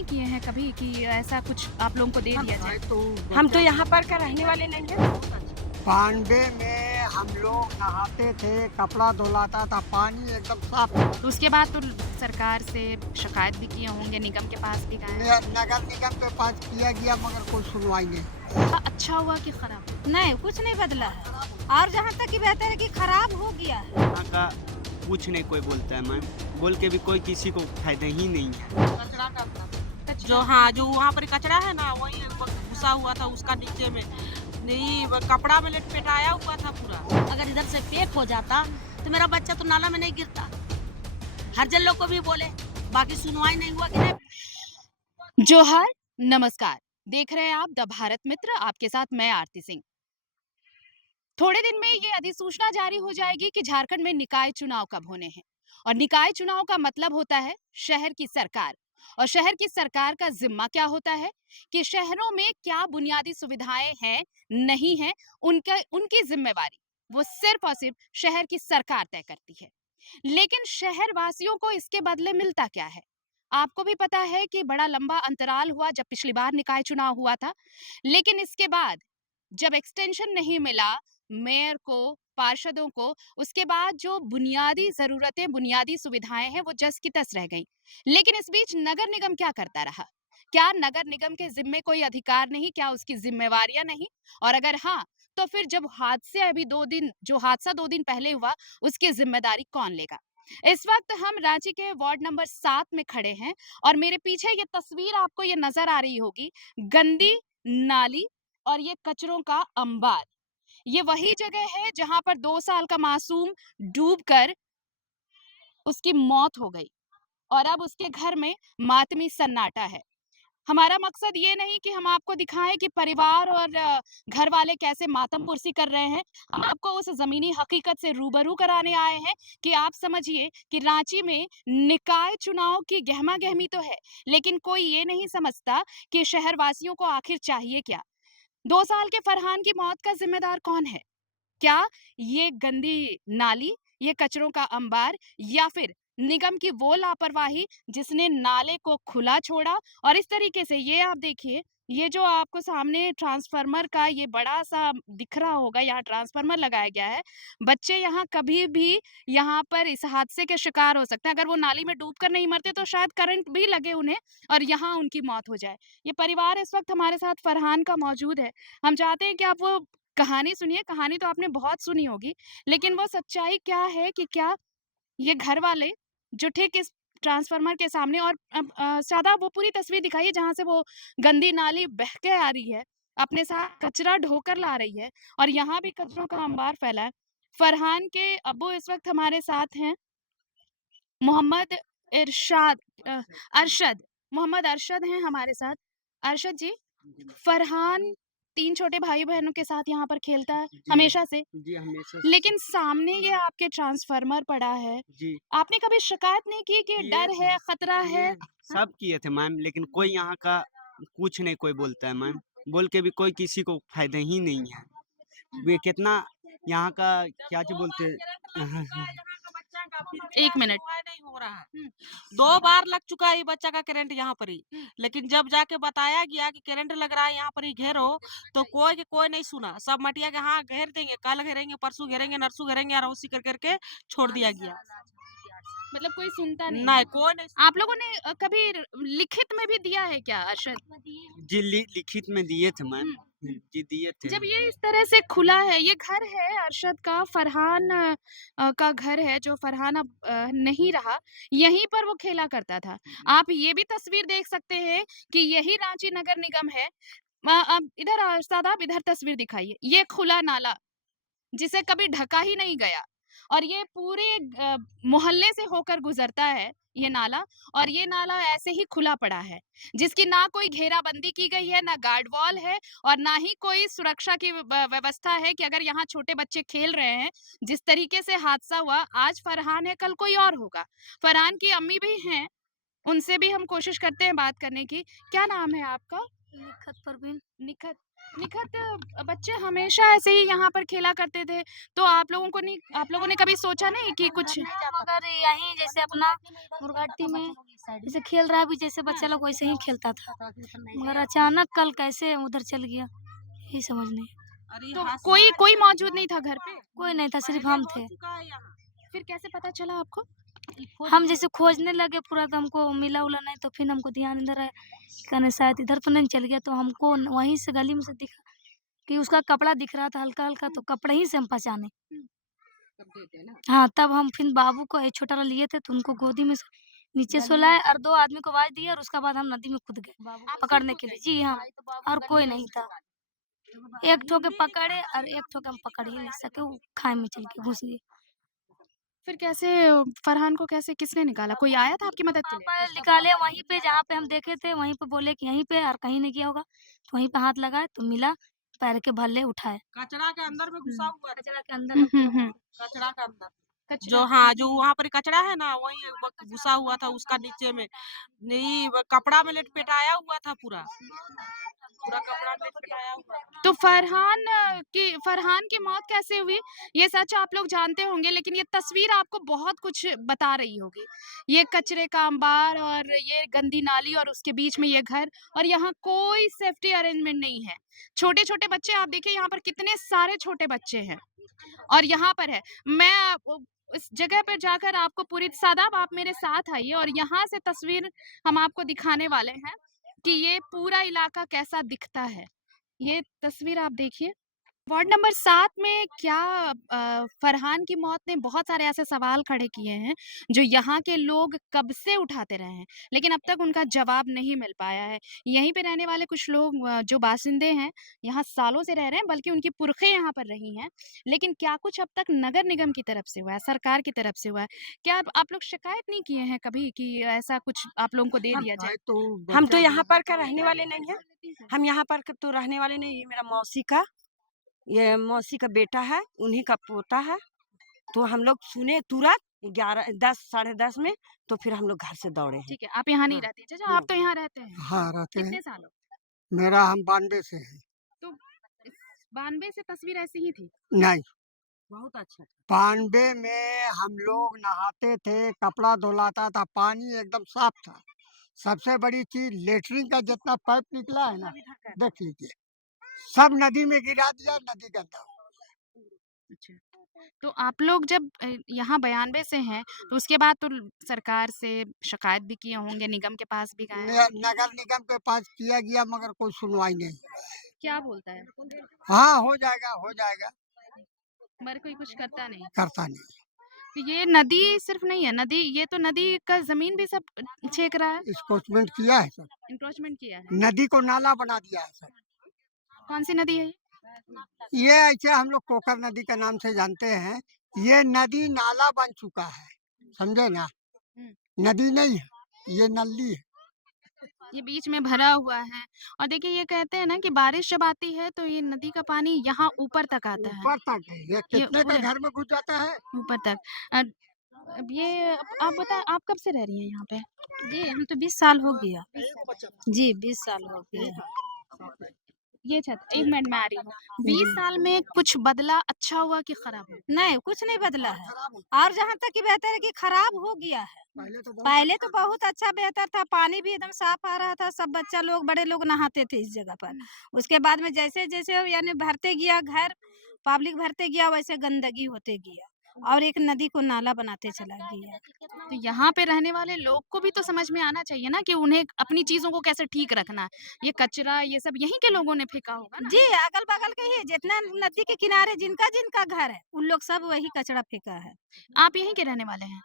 नहीं किए हैं कभी कि ऐसा कुछ आप लोगों को दे दिया जाए? हम तो यहाँ पर का रहने वाले नहीं है। 92 में हम लोग नहाते थे, कपड़ा धुलाता था, पानी एकदम साफ था। तो उसके बाद तो सरकार से शिकायत भी किए होंगे, निगम के पास भी गए हैं। नगर निगम के पास किया गया मगर कोई सुनवाई नहीं। अच्छा हुआ कि खराब? नहीं, कुछ नहीं बदला है और जहाँ तक कि बेहतर है कि खराब हो गया है। यहाँ का कुछ नहीं कोई बोलता है मैम, बोल के भी कोई किसी को फायदा ही नहीं है। जो वहाँ पर कचरा है ना, वही घुसा हुआ था उसका नीचे में, नहीं कपड़ा में लटपटाया हुआ था पूरा। अगर इधर से पैक हो जाता तो मेरा बच्चा तो नाला में नहीं गिरता। हर जन लोग को भी बोले, बाकी सुनवाई नहीं हुआ कि नहीं। जोहार, नमस्कार। देख रहे हैं आप द भारत मित्र, आपके साथ मैं आरती सिंह। थोड़े दिन में ये अधिसूचना जारी हो जाएगी कि झारखंड में निकाय चुनाव कब होने हैं। और निकाय चुनाव का मतलब होता है शहर की सरकार। और शहर की सरकार का जिम्मा क्या होता है कि शहरों में क्या बुनियादी सुविधाएं हैं, नहीं है, उनकी जिम्मेवारी वो सिर्फ और सिर्फ शहर की सरकार तय करती है। लेकिन शहर वासियों को इसके बदले मिलता क्या है? आपको भी पता है कि बड़ा लंबा अंतराल हुआ जब पिछली बार निकाय चुनाव हुआ था। लेकिन इसके बाद जब एक्सटेंशन नहीं मिला मेयर को, पार्षदों को, उसके बाद जो बुनियादी जरूरतें, बुनियादी सुविधाएं हैं वो जस की तस रह गई। लेकिन इस बीच नगर निगम क्या करता रहा? क्या नगर निगम के जिम्मे कोई अधिकार नहीं? क्या उसकी जिम्मेवारियां नहीं? और अगर हाँ, तो फिर जब हादसे अभी 2 दिन, जो हादसा 2 दिन पहले हुआ, उसकी जिम्मेदारी कौन लेगा? इस वक्त हम रांची के वार्ड नंबर 7 में खड़े हैं और मेरे पीछे ये तस्वीर आपको ये नजर आ रही होगी, गंदी नाली और ये कचरों का अंबार। ये वही जगह है जहां पर 2 साल का मासूम डूबकर उसकी मौत हो गई और अब उसके घर में मातमी सन्नाटा है। हमारा मकसद ये नहीं कि हम आपको दिखाएं कि परिवार और घर वाले कैसे मातम पुरसी कर रहे हैं। हम आपको उस जमीनी हकीकत से रूबरू कराने आए हैं कि आप समझिए कि रांची में निकाय चुनाव की गहमा गहमी तो है, लेकिन कोई ये नहीं समझता कि शहर वासियों को आखिर चाहिए क्या। 2 साल के फरहान की मौत का जिम्मेदार कौन है? क्या ये गंदी नाली, ये कचरों का अंबार, या फिर निगम की वो लापरवाही जिसने नाले को खुला छोड़ा? और इस तरीके से ये आप देखिए, ये जो आपको सामने ट्रांसफार्मर का ये बड़ा सा दिख रहा होगा, यहाँ ट्रांसफार्मर लगाया गया है। बच्चे यहाँ कभी भी यहाँ पर इस हादसे के शिकार हो सकते हैं। अगर वो नाली में डूब कर नहीं मरते तो शायद करंट भी लगे उन्हें और यहाँ उनकी मौत हो जाए। ये परिवार इस वक्त हमारे साथ फरहान का मौजूद है। हम चाहते हैं कि आप वो कहानी सुनिए। कहानी तो आपने बहुत सुनी होगी, लेकिन वो सच्चाई क्या है कि क्या ये घर वाले जो ठीक इस ट्रांसफार्मर के सामने और सादा वो पूरी तस्वीर दिखाइए जहां से वो गंदी नाली बह के आ रही है, अपने साथ कचरा ढोकर ला रही है और यहाँ भी कचरों का अंबार फैला है। फरहान के अब्बू इस वक्त हमारे साथ हैं, मोहम्मद इरशाद अरशद, मोहम्मद अरशद हैं हमारे साथ। अरशद जी, फरहान 3 छोटे भाई-बहनों के साथ यहाँ पर खेलता है जी हमेशा से, जी हमेशा लेकिन सामने ये आपके ट्रांसफार्मर पड़ा है। जी आपने कभी शिकायत नहीं की कि किए डर थे है, खतरा है? किए सब किए थे मैम, लेकिन कोई यहाँ का कुछ नहीं कोई बोलता है मैम, बोल के भी कोई किसी को फायदा ही नहीं है। वे कितना यहाँ का क्या जो बोलते 1 मिनट। सुनवाई नहीं हो रहा है। 2 बार लग चुका है ये बच्चा का करंट यहाँ पर ही, लेकिन जब जाके बताया गया कि करंट लग रहा है यहाँ पर ही घेरो, तो कोई के कोई नहीं सुना। सब मटिया के हाँ घेर देंगे, कल घेरेंगे, परसों घेरेंगे, नरसों घेरेंगे और उसी कर करके छोड़ दिया गया। मतलब कोई सुनता नहीं नहीं है। कोई नहीं आप लोगों ने कभी लिखित में भी दिया है क्या अरशद? जी लिखित में दिए थे मैम। हुँ। जी दिए थे। जब ये इस तरह से खुला है, ये घर है अरशद का, फरहान का घर है जो फरहान अब नहीं रहा, यहीं पर वो खेला करता था। आप ये भी तस्वीर देख सकते हैं कि यही रांची नगर निगम है। अब इधर शादाब, इधर तस्वीर दिखाइए। ये खुला नाला जिसे कभी ढका ही नहीं गया और ये पूरे मोहल्ले से होकर गुजरता है ये नाला, और ये नाला ऐसे ही खुला पड़ा है जिसकी ना कोई घेराबंदी की गई है, ना गार्ड वॉल है और ना ही कोई सुरक्षा की व्यवस्था है कि अगर यहाँ छोटे बच्चे खेल रहे हैं। जिस तरीके से हादसा हुआ, आज फरहान है, कल कोई और होगा। फरहान की अम्मी भी हैं, उनसे भी हम कोशिश करते हैं बात करने की। क्या नाम है आपका? निखत परवीन। निखत निखत बच्चे हमेशा ऐसे ही यहाँ पर खेला करते थे, तो आप लोगों ने कभी सोचा नहीं कि कुछ मगर यहीं जैसे अपना मुर्गाटी में जैसे खेल रहा है अभी जैसे बच्चा लोग वैसे ही खेलता था, मगर अचानक कल कैसे उधर चल गया यही समझ नहीं। अरे तो यहाँ कोई मौजूद नहीं था घर पे? कोई नहीं था, सिर्फ हम थे। चुका है यहाँ। फिर कैसे पता चला आपको? हम जैसे खोजने लगे पूरा तो हमको मिला उला नहीं, तो फिर हमको ध्यान इधर आया कहने शायद इधर तो नहीं चल गया, तो हमको वहीं से गली में से दिखा कि उसका कपड़ा दिख रहा था हल्का हल्का, तो कपड़े ही से हम पहचाने। हाँ, तब हम फिर बाबू को एक छोटा वाला लिए थे तो उनको गोदी में से नीचे सुलाए और 2 आदमी को आवाज दी और उसके बाद हम नदी में कूद गए पकड़ने के लिए। जी हाँ, और कोई नहीं था। एक ठो के पकड़े और एक ठो के हम पकड़ ही नहीं सके, वो खाई में चल के घुस गए। फिर कैसे फरहान को कैसे किसने निकाला? कोई आया था आपकी मदद के लिए? पापा निकाले वहीं पे जहाँ पे हम देखे थे, वहीं पे बोले कि यहीं पे, और कहीं नहीं गया होगा, तो वहीं पे हाथ लगाए तो मिला, पैर के भल्ले उठाए। कचरा के अंदर में घुसा हुआ था। कचरा के अंदर कचरा के अंदर कचरा जो हाँ जो वहाँ पर कचरा है ना वही घुसा हुआ था उसका नीचे में। नहीं कपड़ा में लटपटाया हुआ था पूरा पूरा कपड़ा में लटपटाया हुआ था। तो फरहान की मौत कैसे हुई? ये सच आप लोग जानते होंगे, लेकिन ये तस्वीर आपको बहुत कुछ बता रही होगी। ये कचरे का अंबार और ये गंदी नाली और उसके बीच में ये घर, और यहाँ कोई सेफ्टी अरेंजमेंट नहीं है। छोटे-छोटे बच्चे, आप देखिए यहाँ पर कितने सारे छोटे बच्चे हैं और यहाँ पर है। मैं इस जगह पर जाकर आपको पूरी सादाब आप मेरे साथ आइए और यहाँ से तस्वीर हम आपको दिखाने वाले हैं कि ये पूरा इलाका कैसा दिखता है। ये तस्वीर आप देखिए। वार्ड नंबर 7 में क्या फरहान की मौत ने बहुत सारे ऐसे सवाल खड़े किए हैं, जो यहाँ के लोग कब से उठाते रहे हैं, लेकिन अब तक उनका जवाब नहीं मिल पाया है। यहीं पे रहने वाले कुछ लोग जो बासिंदे हैं, यहाँ सालों से रह रहे हैं, बल्कि उनकी पुरखें यहाँ पर रही हैं, लेकिन क्या कुछ अब तक नगर निगम की तरफ से हुआ है, सरकार की तरफ से हुआ है? क्या आप लोग शिकायत नहीं किए हैं कभी कि ऐसा कुछ आप लोगों को दे दिया जाए? हम तो यहाँ पर का रहने वाले नहीं हैं। हम यहाँ पर के तो रहने वाले नहीं, ये मौसी का बेटा है, उन्हीं का पोता है। तो हम लोग सुने तुरंत 11 10 साढ़े 10 में, तो फिर हम लोग घर से दौड़े हैं। ठीक है, आप यहाँ नहीं हाँ, रहते। चाचा, आप तो यहाँ रहते हैं। हाँ रहते हैं। कितने सालों? मेरा हम 92 से है। तो 92 से तस्वीर ऐसी ही थी? नहीं, बहुत अच्छा था। 92 में हम लोग नहाते थे, कपड़ा धुलाता था, पानी एकदम साफ था। सबसे बड़ी चीज लेटरिन का जितना पाइप निकला है ना, देख लीजिए, सब नदी में गिरा दिया, नदी गंदा हो गया। अच्छा। तो आप लोग जब यहाँ 92 से हैं, तो उसके बाद तो सरकार से शिकायत भी किए होंगे, निगम के पास भी गए हैं। नगर निगम के पास किया गया, मगर कोई सुनवाई नहीं। क्या बोलता है? हाँ, हो जाएगा, मगर कोई कुछ करता नहीं। करता नहीं। तो ये नदी सिर्फ नहीं है, ये तो नदी का जमीन भी सब छेक रहा है। इंक्रोचमेंट किया है सर, इंक्रोचमेंट किया है। नदी को नाला बना दिया है सर। कौन सी नदी है ये? ये ऐसे हम लोग कोकर नदी के नाम से जानते हैं। ये नदी नाला बन चुका है, समझे ना? नदी नहीं है, ये नल्ली है। ये बीच में भरा हुआ है और देखिए ये कहते हैं ना कि बारिश जब आती है तो ये नदी का पानी यहाँ ऊपर तक आता है। ऊपर तक है, ये कितने के पूरे घर में घुस जाता है। ऊपर तक। अब ये आप बताएं, आप कब से रह रही हैं यहाँ पे? जी हम तो 20 साल हो गया। जी 20 साल हो गया। ये छत, एक मिनट में आ रही हूँ। 20 साल में कुछ बदला, अच्छा हुआ कि खराब हुआ? नहीं, कुछ नहीं बदला है, और जहाँ तक कि बेहतर है कि खराब हो गया है। पहले तो बहुत अच्छा बेहतर था, पानी भी एकदम साफ आ रहा था, सब बच्चा लोग बड़े लोग नहाते थे इस जगह पर। उसके बाद में जैसे जैसे यानी भरते गया घर, पब्लिक भरते गया, वैसे गंदगी होते गया और एक नदी को नाला बनाते चला गया। तो यहाँ पे रहने वाले लोग को भी तो समझ में आना चाहिए ना कि उन्हें अपनी चीजों को कैसे ठीक रखना है। ये कचरा ये सब यहीं के लोगों ने फेंका होगा ना? जी अगल बगल के ही जितना नदी के किनारे जिनका जिनका घर है, उन लोग सब वही कचरा फेंका है। आप यहीं के रहने वाले हैं?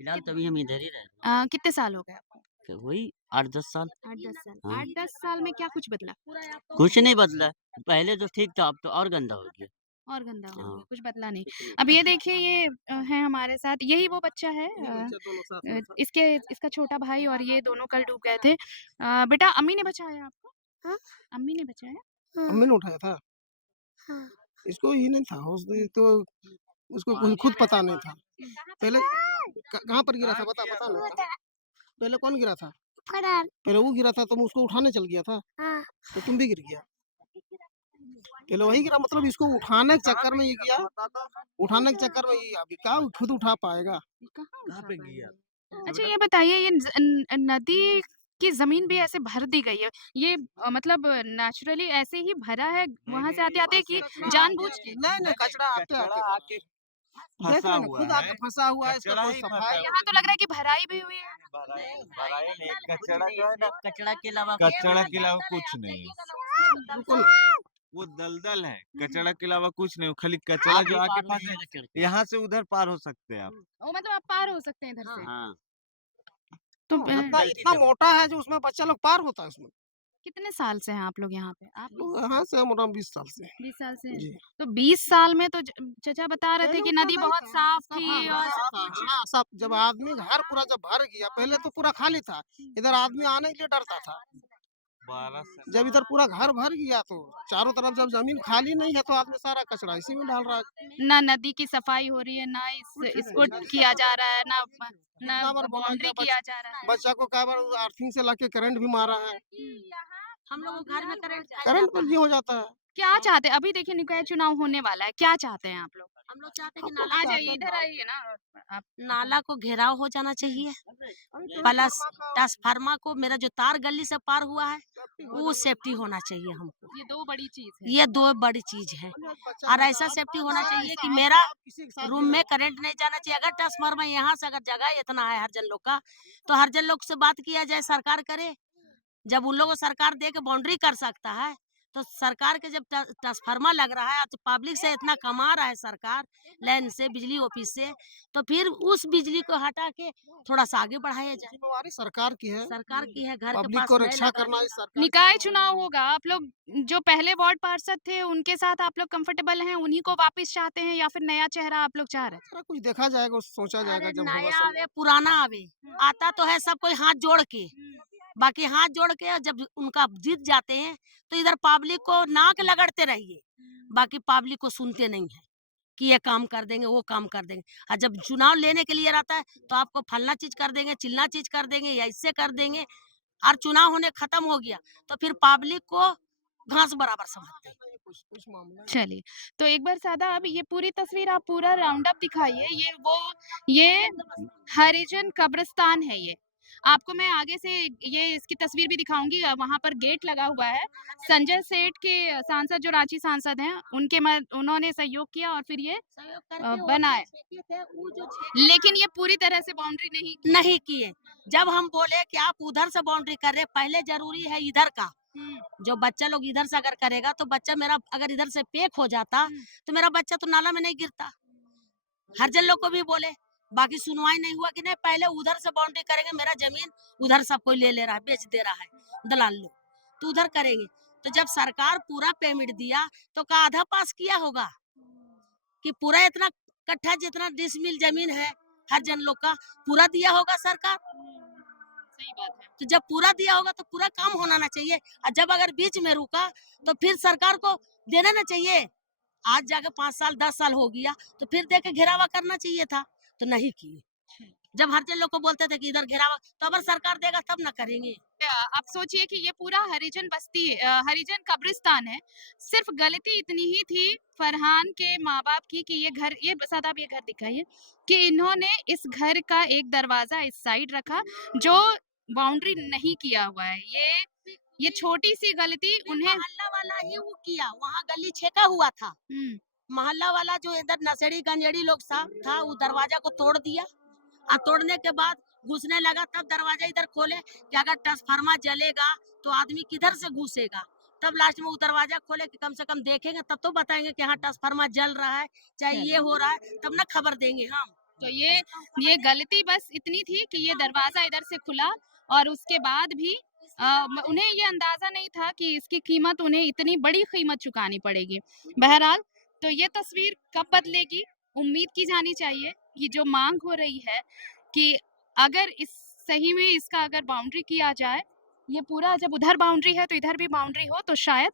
फिलहाल तभी हम इधर ही रह रहे कितने साल हो गए आपको? हैं। वही 8-10 साल। 8-10 साल। हाँ। 8-10 साल में क्या कुछ बदला? कुछ नहीं बदला, पहले जो ठीक था अब तो और गंदा हो गया। और गंदा हो हाँ। गया, कुछ बदला नहीं। अब ये देखिए, ये है हमारे साथ, यही वो बच्चा है, इसका छोटा भाई, और ये दोनों कल डूब गए थे। बेटा, अम्मी ने बचाया आपको? हाँ? अम्मी ने बचाया? अम्मी ने उठाया था। हाँ। इसको ही नहीं था, तो उसको खुद पता नहीं था। पहले कहाँ पर गिरा था पता नहीं था। पहले कौन गिरा था? पहले वो गिरा था तो मैं उसको उठाने चल गया था। तो तुम भी गिर गया। पहले वही गिरा, मतलब इसको उठाने के चक्कर में ये गया, उठाने के चक्कर में ये अभी क्या खुद उठा पाएगा। कहाँ पे गिरा? अच्छा ये बताइए ये नदी की ज़मीन भी ऐसे भर दी गई है। ये मतलब नेचुरली ऐसे ही भरा है वहाँ से आते-आते कि जानबूझ के? नहीं, कचरा आते-आते देख फंसा रहे हैं ना, हुआ खुद है, आके फँसा हुआ है, इसका कचरा कोई ही सफाई फंसा यहाँ तो लग रहा है कि भराई भी हुई है। भराई नहीं, कचरा जो है ना, कचरा के अलावा कचरा के अलावा कुछ नहीं। बिल्कुल। वो दलदल है, कचरा के अलावा कुछ नहीं, खाली कचरा जो आके फंसे, यहाँ से उधर पार हो सकते हैं आप। ओ मतलब आप पार हो सकते हैं इधर से। हाँ, तो इतना मोटा है जो उसमें बच्चा लोग पार होता है उसमें। कितने साल से हैं आप लोग यहाँ पे? आप लोग यहाँ से मोटा 20 साल से। 20 साल से हैं। जी। तो 20 साल में तो चचा बता रहे थे पहले कि उतना नदी नहीं बहुत था, साफ सब थी हाँ, और साफ था, हाँ, सब जब आदमी घर पूरा जब भर गया, पहले तो पूरा खाली था, इधर आदमी आने के लिए डरता था। 12 साल। जब इधर पूरा घर भर गया तो चारों तरफ जब जमीन खाली नहीं है तो आदमी सारा कचरा इसी में डाल रहा है। ना नदी की सफाई हो रही है, ना इसको किया जा रहा है, ना कितना बार बोला बाउंड्री गया, किया जा रहा है। बच्चा को कई बार अर्थिंग से लाके करंट भी मारा है, हम लोग को घर में करंट करंट पर भी हो जाता है। क्या चाहते हैं? अभी देखिए निकाय चुनाव होने वाला है, क्या चाहते हैं आप लोग? हम लोग चाहते हैं कि हम लोग नाला आ चाहते जाइए, हैं इधर आइए ना आप। नाला को घेराव हो जाना चाहिए। प्लस ट्रांसफार्मर का ट्रांसफार्मर को मेरा जो तार गली से पार हुआ है वो सेफ्टी होना चाहिए हमको। ये 2 बड़ी चीज़ है। ये दो बड़ी चीज है बच्चा और है, ऐसा सेफ्टी होना ऐसा चाहिए कि हाथ मेरा आप किसी के साथ रूम भी में ना करंट नहीं जाना चाहिए। अगर ट्रांसफार्मर यहाँ से अगर जगह इतना है हर जन लोग का तो हर जन लोग से बात किया जाए, सरकार करे। जब उन लोगों को सरकार दे के बाउंड्री कर सकता है तो सरकार के जब ट्रांसफार्मर लग रहा है तो पब्लिक से इतना कमा रहा है सरकार लाइन से बिजली ऑफिस से, तो फिर उस बिजली को हटा के थोड़ा सा आगे बढ़ाया जाए। जिम्मेवारी सरकार की है, सरकार की है, घर के पब्लिक पास को नहीं रक्षा लगा करना इस सरकार की निकाय जिम्मेवारी चुनाव होगा, आप लोग जो पहले वार्ड पार्षद थे उनके साथ आप लोग कंफर्टेबल हैं, उन्हीं को वापस चाहते हैं या फिर नया चेहरा आप लोग चाह रहे हैं? सारा कुछ देखा जाएगा, सोचा जाएगा अरे जब होगा नया समय। आवे पुराना आवे, आता तो है सब कोई हाथ जोड़ के, बाकी हाथ जोड़ के जब उनका जीत जाते हैं तो इधर पब्लिक को नाक लगड़ते रहिए, बाकी पब्लिक को सुनते नहीं है कि ये काम कर देंगे वो काम कर देंगे। और जब चुनाव लेने के लिए रहता है तो आपको फलना चीज कर देंगे, चिल्ला चीज कर देंगे या इससे कर देंगे, और चुनाव होने खत्म हो गया तो फिर पब्लिक को घास बराबर समझते हैं। कुछ मामला चलिए, तो एक बार सादा अब ये पूरी तस्वीर आप पूरा राउंड अप दिखाइए, ये हरिजन कब्रिस्तान है ये। आपको मैं आगे से ये इसकी तस्वीर भी दिखाऊँगी, वहाँ पर गेट लगा हुआ है। संजय सेठ के सांसद जो रांची सांसद हैं, उन्होंने सहयोग किया और फिर ये बनाया। लेकिन ये पूरी तरह से बाउंड्री नहीं की। नहीं किए। जब हम बोले कि आप उधर से बाउंड्री कर रहे, पहले जरूरी है इधर का। जो बच्चा लोग इधर से अगर करेगा तो बच्चा मेरा अगर इधर से पेक हो जाता तो मेरा बच्चा तो नाला में नहीं गिरता। हर जन लोग को भी बोले, बाकी सुनवाई नहीं हुआ कि नहीं पहले उधर से बाउंड्री करेंगे, मेरा जमीन उधर सब कोई ले रहा है, बेच दे रहा है दलाल लोग, तो उधर करेंगे। तो जब सरकार पूरा पेमेंट दिया तो का आधा पास किया होगा कि पूरा इतना कट्ठा जितना डिसमिल जमीन है हर जन लोग का पूरा दिया होगा सरकार। सही बात है। तो जब पूरा दिया होगा तो पूरा काम होना ना चाहिए, और जब अगर बीच में रुका तो फिर सरकार को देना ना चाहिए। आज जाके 5 साल 10 साल हो गया तो फिर देके घेरावा करना चाहिए था, तो नहीं किए। जब हर जन लोग को बोलते थे कि इधर घेरावा, तो अगर सरकार देगा तब ना करेंगे। आप सोचिए कि ये पूरा हरिजन बस्ती हरिजन कब्रिस्तान है। सिर्फ गलती इतनी ही थी फरहान के माँ-बाप की कि ये सादाब ये घर दिखाइए कि इन्होंने इस घर का एक दरवाज़ा इस साइड रखा जो बाउंड्री नहीं किया हुआ है। ये छोटी-सी गलती उन्हें मोहल्ला वाला ही वो किया, वहाँ गली छेका हुआ था। हुँ, मोहल्ला वाला जो इधर नशेड़ी गंजेड़ी लोग था वो दरवाजा को तोड़ दिया, और तोड़ने के बाद घुसने लगा, तब दरवाजा इधर खोले कि अगर ट्रांसफार्मर जलेगा तो आदमी किधर से घुसेगा। तब लास्ट में वो दरवाजा खोले कि कम से कम देखेंगे तब तो बताएंगे कि हाँ ट्रांसफार्मर जल रहा है, चाहे ये हो रहा है, तब ना खबर देंगे हम। तो ये गलती बस इतनी थी कि ये दरवाज़ा इधर से खुला और उसके बाद भी उन्हें ये अंदाज़ा नहीं था कि इसकी कीमत उन्हें इतनी बड़ी कीमत चुकानी पड़ेगी। बहरहाल, तो ये तस्वीर कब बदलेगी? उम्मीद की जानी चाहिए, ये जो माँग हो रही है कि अगर सही में इसका अगर बाउंड्री किया जाए, ये पूरा जब उधर बाउंड्री है तो इधर भी बाउंड्री हो तो शायद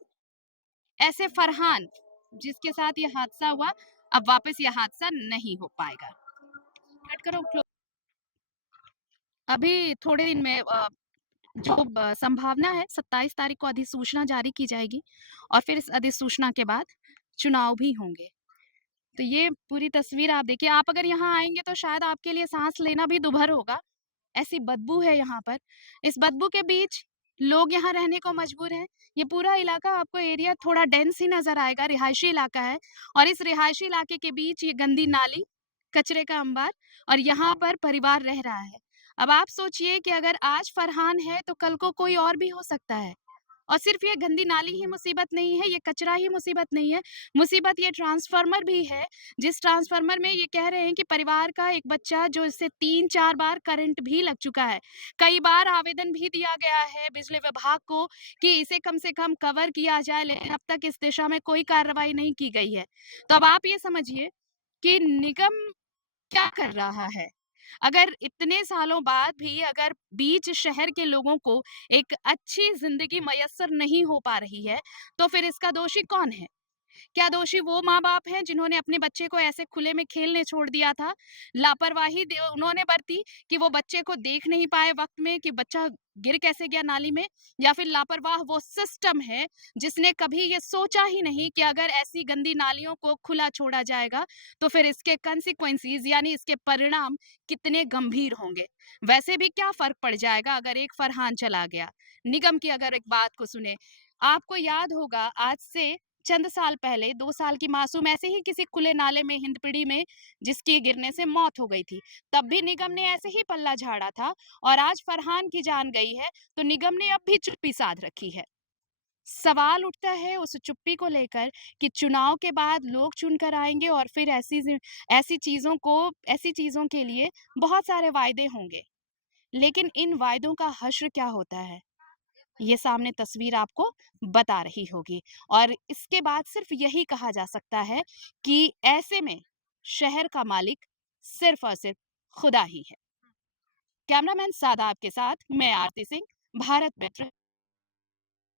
ऐसे फरहान जिसके साथ ये हादसा हुआ, अब वापस ये हादसा नहीं हो पाएगा। कट करो, अभी थोड़े दिन में जो संभावना है 27 तारीख को अधिसूचना जारी की जाएगी और फिर इस अधिसूचना के बाद चुनाव भी होंगे। तो ये पूरी तस्वीर आप देखिए, आप अगर यहाँ आएँगे तो शायद आपके लिए साँस लेना भी दुभर होगा, ऐसी बदबू है यहाँ पर। इस बदबू के बीच लोग यहाँ रहने को मजबूर हैं। ये पूरा इलाका आपको एरिया थोड़ा डेंस ही नज़र आएगा, रिहायशी इलाका है और इस रिहायशी इलाके के बीच ये गंदी नाली, कचरे का अंबार और यहाँ पर परिवार रह रहा है। अब आप सोचिए कि अगर आज फरहान है तो कल को कोई और भी हो सकता है। और सिर्फ ये गंदी नाली ही मुसीबत नहीं है, ये कचरा ही मुसीबत नहीं है, मुसीबत ये ट्रांसफ़ार्मर भी है, जिस ट्रांसफ़ार्मर में ये कह रहे हैं कि परिवार का एक बच्चा जो इससे 3-4 बार करंट भी लग चुका है। कई बार आवेदन भी दिया गया है बिजली विभाग को कि इसे कम से कम कवर किया जाए, लेकिन अब तक इस दिशा में कोई कार्रवाई नहीं की गई है। तो अब आप ये समझिए कि निगम क्या कर रहा है? अगर इतने सालों बाद भी अगर बीच शहर के लोगों को एक अच्छी ज़िंदगी मयस्सर नहीं हो पा रही है, तो फिर इसका दोषी कौन है? क्या दोषी वो माँ-बाप हैं जिन्होंने अपने बच्चे को ऐसे खुले में खेलने छोड़ दिया था? लापरवाही दे उन्होंने बरती कि वो बच्चे को देख नहीं पाए वक़्त में कि बच्चा गिर कैसे गया नाली में? या फिर लापरवाह वो सिस्टम है जिसने कभी ये सोचा ही नहीं कि अगर ऐसी गंदी नालियों को खुला छोड़ा जाएगा, तो फिर इसके कॉन्सिक्वेंसेज़ यानी इसके परिणाम कितने गंभीर होंगे? वैसे भी क्या फ़र्क पड़ जाएगा अगर एक फरहान चला गया? निगम की अगर एक बात को सुने, आपको याद होगा आज से चंद साल पहले 2 साल की मासूम ऐसे ही किसी खुले नाले में हिंदपीढ़ी में जिसके गिरने से मौत हो गई थी। तब भी निगम ने ऐसे ही पल्ला झाड़ा था और आज फरहान की जान गई है, तो निगम ने अब भी चुप्पी साध रखी है। सवाल उठता है उस चुप्पी को लेकर कि चुनाव के बाद लोग चुनकर आएँगे और फिर ऐसी चीज़ों के लिए बहुत सारे वायदे होंगे। लेकिन इन वायदों का हश्र क्या होता है? ये सामने तस्वीर आपको बता रही होगी और इसके बाद सिर्फ यही कहा जा सकता है कि ऐसे में शहर का मालिक सिर्फ और सिर्फ खुदा ही है। कैमरामैन सादाब के साथ मैं आरती सिंह, भारत मित्र।